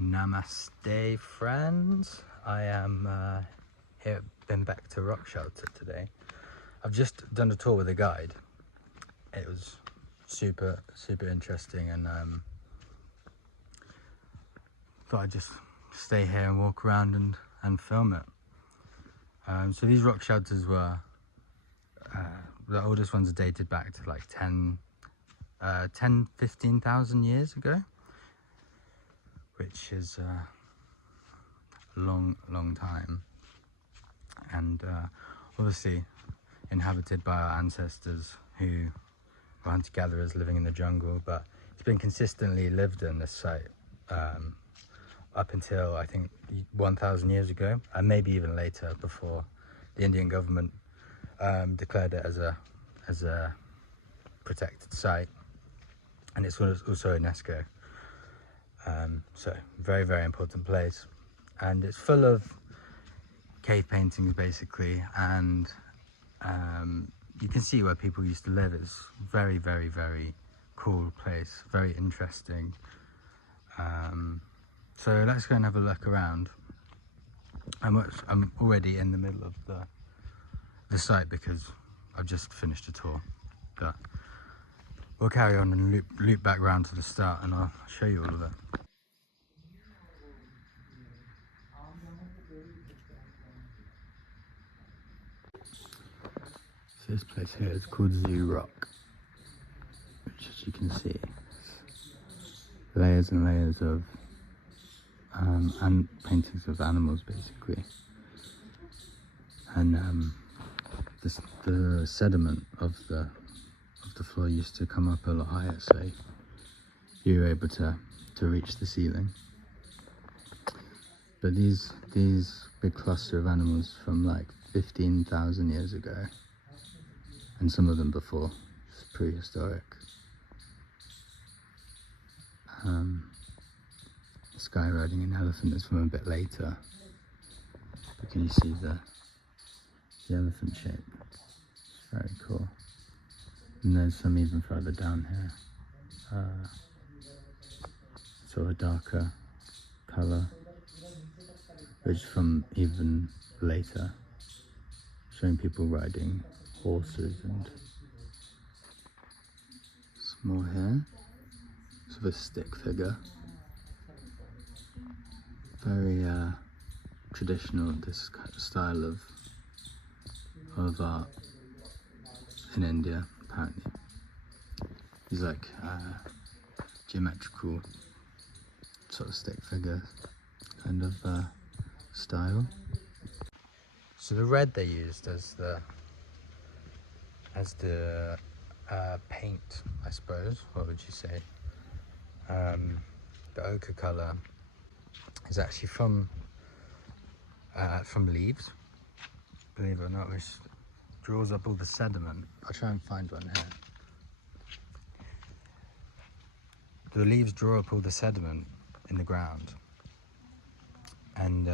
Namaste friends, I am here at Bhimbetka Rock Shelter today. I've just done a tour with a guide. It was super interesting, and thought I'd just stay here and walk around and film it. So these rock shelters were, the oldest ones are dated back to like 15,000 years ago, which is a long time, and obviously inhabited by our ancestors who were hunter-gatherers living in the jungle. But it's been consistently lived in, this site, up until I think 1,000 years ago, and maybe even later, before the Indian government declared it as a protected site, and it's also UNESCO. So very important place, and it's full of cave paintings basically, and you can see where people used to live. It's very cool place, very interesting. So let's go and have a look around. I'm already in the middle of the site because I've just finished a tour, but we'll carry on and loop back round to the start, and I'll show you all of it. So this place here is called Zoo Rock, which, as you can see, layers and layers of and paintings of animals basically, and the sediment of the floor used to come up a lot higher, so you were able to reach the ceiling. But these big cluster of animals from like 15,000 years ago, and some of them before, it's prehistoric. Sky riding an elephant is from a bit later, but can you see the elephant shape? It's very cool. And there's some even further down here, sort of a darker colour, which from even later, showing people riding horses. And some more here, sort of a stick figure, very traditional, this kind of style of art in India. Apparently these like geometrical sort of stick figure kind of style. So the red they used as the paint, I suppose, what would you say, the ochre colour is actually from leaves, believe it or not, which draws up all the sediment. I'll try and find one here. The leaves draw up all the sediment in the ground, and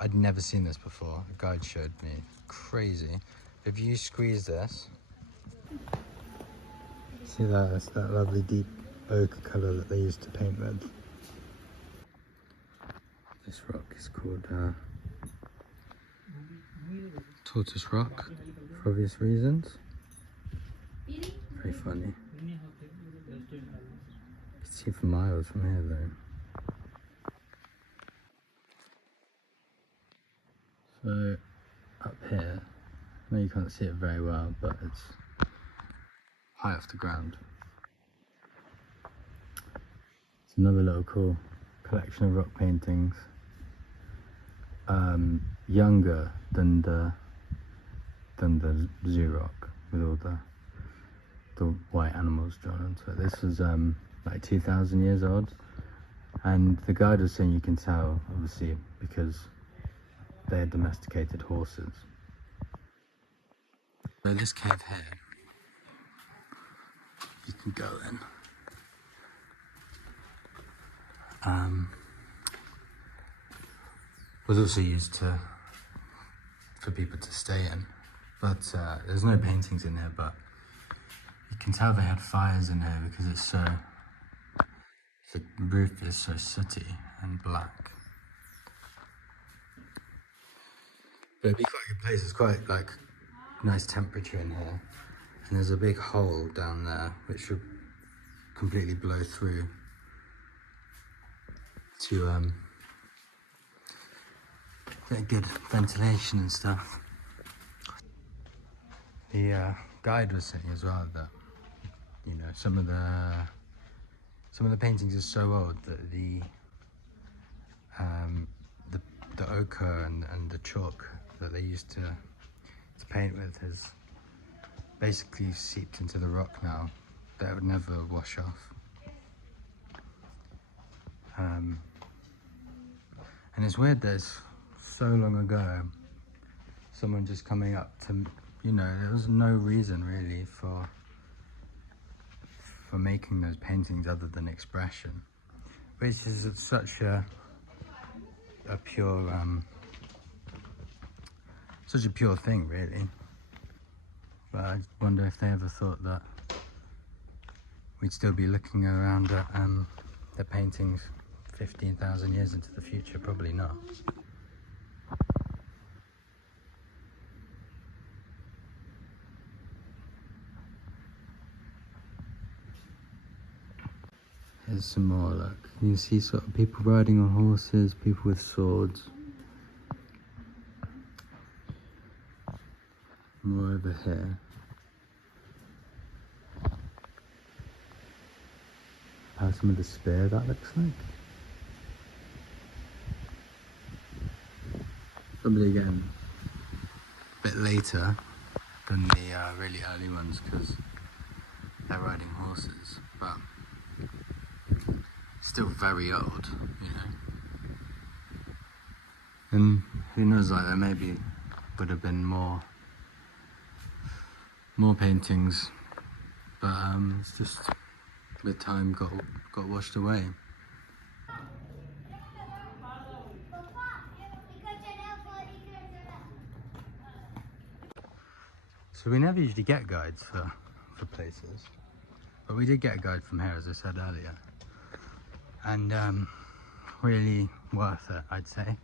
I'd never seen this before. The guide showed me. Crazy. If you squeeze this, see that? It's that lovely deep ochre colour that they used to paint with. This rock is called Tortoise Rock, for obvious reasons. Very funny. You can see for miles from here though. So up here, I know you can't see it very well, but it's high off the ground. It's another little cool collection of rock paintings, younger than the zoo rock, with all the white animals drawn onto it. This was like 2,000 years old, and the guide was saying you can tell, obviously, because they had domesticated horses. So this cave here, you can go in. Was also used for people to stay in, but there's no paintings in here. But you can tell they had fires in here because the roof is so sooty, and black. But it'd be quite a good place. It's quite like nice temperature in here, and there's a big hole down there which should completely blow through to get good ventilation and stuff. The guide was saying as well that, you know, some of the paintings are so old that the ochre and the chalk that they used to paint with has basically seeped into the rock now. That would never wash off. And it's weird that it's so long ago, someone just coming up to, you know, there was no reason really for making those paintings other than expression, which is such a pure such a pure thing really. But I wonder if they ever thought that we'd still be looking around at the paintings 15,000 years into the future. Probably not. Here's some more, look. You see sort of people riding on horses, people with swords. More over here. Person with a spear, that looks like. Probably again a bit later than the really early ones because they're riding horses, but still very old, you know. And who knows, like there maybe would have been more paintings, but it's just with time got washed away. So we never usually get guides for places, but we did get a guide from here, as I said earlier, and really worth it, I'd say.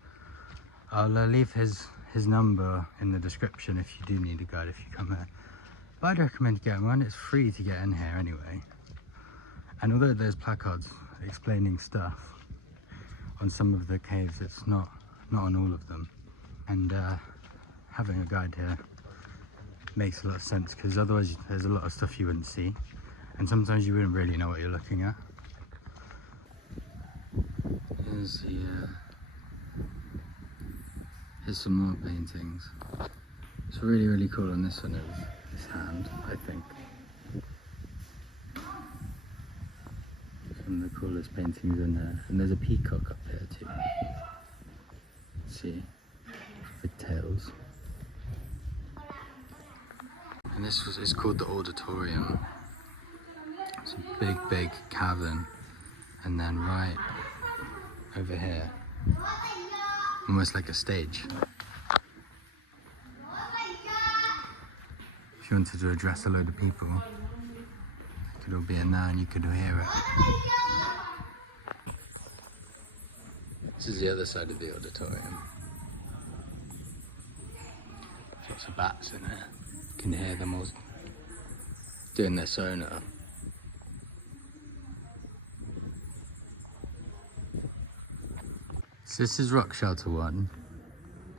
I'll leave his number in the description if you do need a guide if you come here. But I'd recommend getting one. It's free to get in here anyway. And although there's placards explaining stuff on some of the caves, it's not on all of them. And having a guide here makes a lot of sense, because otherwise there's a lot of stuff you wouldn't see, and sometimes you wouldn't really know what you're looking at. Here's some more paintings. It's really cool on this one is this hand, I think. Some of the coolest paintings in there. And there's a peacock up here too. See? With tails. And this is called the auditorium. It's a big cavern. And then right over here, almost like a stage. If you wanted to address a load of people, you could all be in there and you could hear it. This is the other side of the auditorium. There's lots of bats in there. You can hear them all doing their sonar. So this is Rock Shelter 1,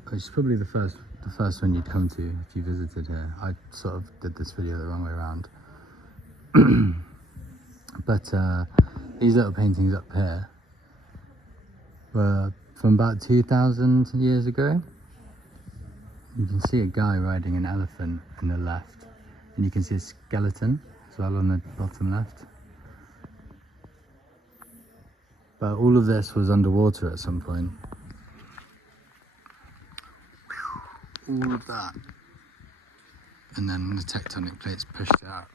which is probably the first one you'd come to if you visited here. I sort of did this video the wrong way around. But these little paintings up here were from about 2,000 years ago. You can see a guy riding an elephant on the left, and you can see a skeleton as well on the bottom left. But all of this was underwater at some point. All of that. And then the tectonic plates pushed it up.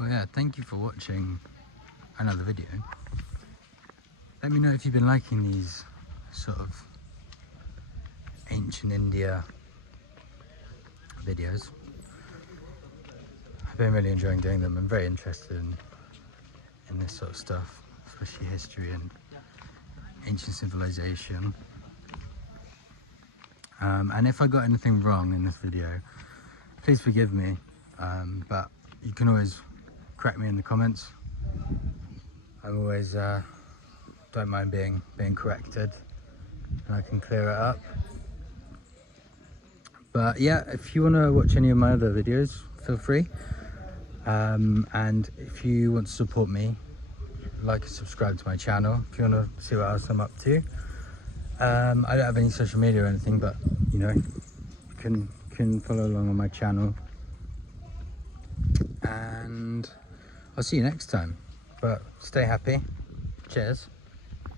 Well, yeah, thank you for watching another video. Let me know if you've been liking these sort of ancient India videos. I've been really enjoying doing them. I'm very interested in this sort of stuff, especially history and ancient civilization. And if I got anything wrong in this video, please forgive me, but you can always correct me in the comments. I'm always don't mind being corrected, and I can clear it up. But yeah, if you want to watch any of my other videos, feel free. And if you want to support me, like and subscribe to my channel. If you want to see what else I'm up to. I don't have any social media or anything, but you know, you can follow along on my channel. And I'll see you next time. But stay happy. Cheers.